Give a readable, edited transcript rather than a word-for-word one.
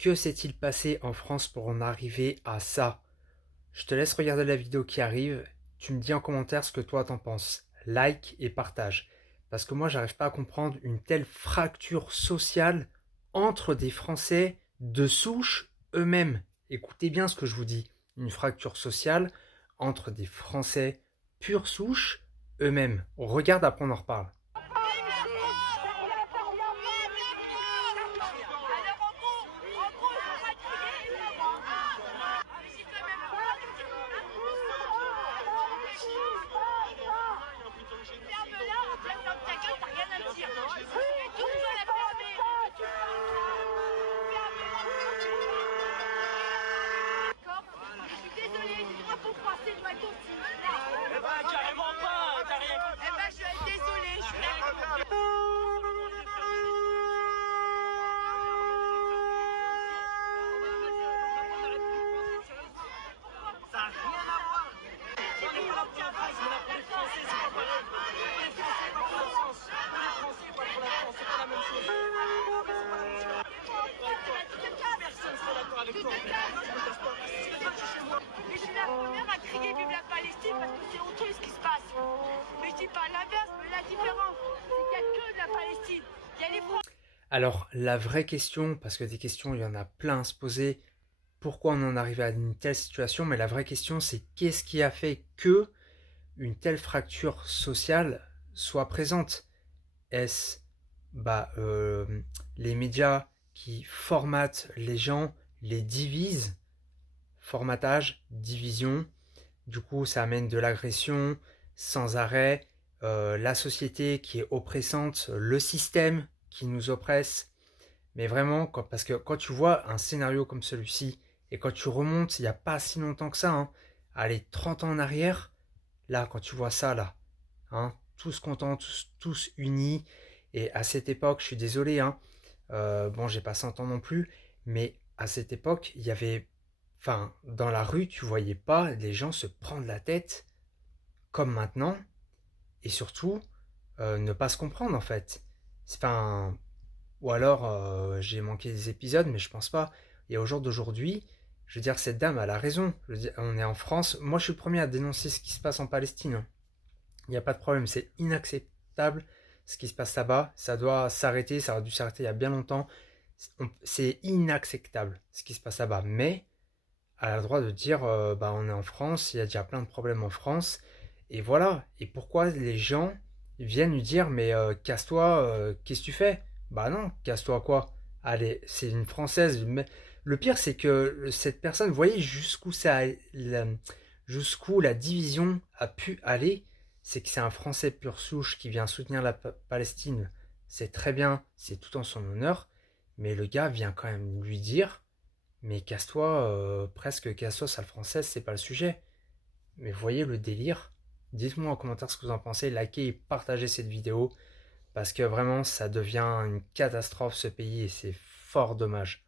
Que s'est-il passé en France pour en arriver à ça? Je te laisse regarder la vidéo qui arrive. Tu me dis en commentaire ce que toi t'en penses. Like et partage. Parce que moi, j'arrive pas à comprendre une telle fracture sociale entre des Français de souche eux-mêmes. Écoutez bien ce que je vous dis. Une fracture sociale entre des Français pure souche eux-mêmes. Regarde, après on en reparle. Mais je suis la première à crier vive la Palestine parce que c'est honteux ce qui se passe. Mais je dis pas l'inverse, mais la différence, c'est qu'il n'y a que de la Palestine. Il y a les Français. Alors, la vraie question, parce que des questions, il y en a plein à se poser, pourquoi on en est arrivé à une telle situation, mais la vraie question, c'est qu'est-ce qui a fait que une telle fracture sociale soit présente? Est-ce les médias qui formatent les gens, les divisent, formatage, division, du coup ça amène de l'agression sans arrêt, la société qui est oppressante, le système qui nous oppresse, mais vraiment, parce que quand tu vois un scénario comme celui-ci, et quand tu remontes il n'y a pas si longtemps que ça, hein, allez, 30 ans en arrière, là, quand tu vois ça, là, hein, tous contents, tous unis, et à cette époque, je suis désolé, hein, bon, j'ai pas 100 ans non plus, mais à cette époque, il y avait, enfin, dans la rue, tu voyais pas les gens se prendre la tête comme maintenant, et surtout, ne pas se comprendre, en fait. Enfin, ou alors, j'ai manqué des épisodes, mais je pense pas. Et au jour d'aujourd'hui, je veux dire, cette dame, elle a raison. Je veux dire, on est en France. Moi, je suis le premier à dénoncer ce qui se passe en Palestine, hein. Il n'y a pas de problème, c'est inacceptable ce qui se passe là-bas. Ça doit s'arrêter, ça aurait dû s'arrêter il y a bien longtemps. C'est inacceptable ce qui se passe là-bas. Mais elle a le droit de dire on est en France, il y a déjà plein de problèmes en France. Et voilà. Et pourquoi les gens viennent lui dire mais casse-toi, qu'est-ce que tu fais? Bah non, casse-toi quoi? Allez, c'est une Française. Mais le pire, c'est que cette personne, vous voyez jusqu'où la division a pu aller, c'est que c'est un Français pur souche qui vient soutenir la Palestine. C'est très bien, c'est tout en son honneur. Mais le gars vient quand même lui dire mais casse-toi, presque casse-toi, sale française, c'est pas le sujet. Mais vous voyez le délire? Dites-moi en commentaire ce que vous en pensez, likez et partagez cette vidéo, parce que vraiment ça devient une catastrophe ce pays et c'est fort dommage.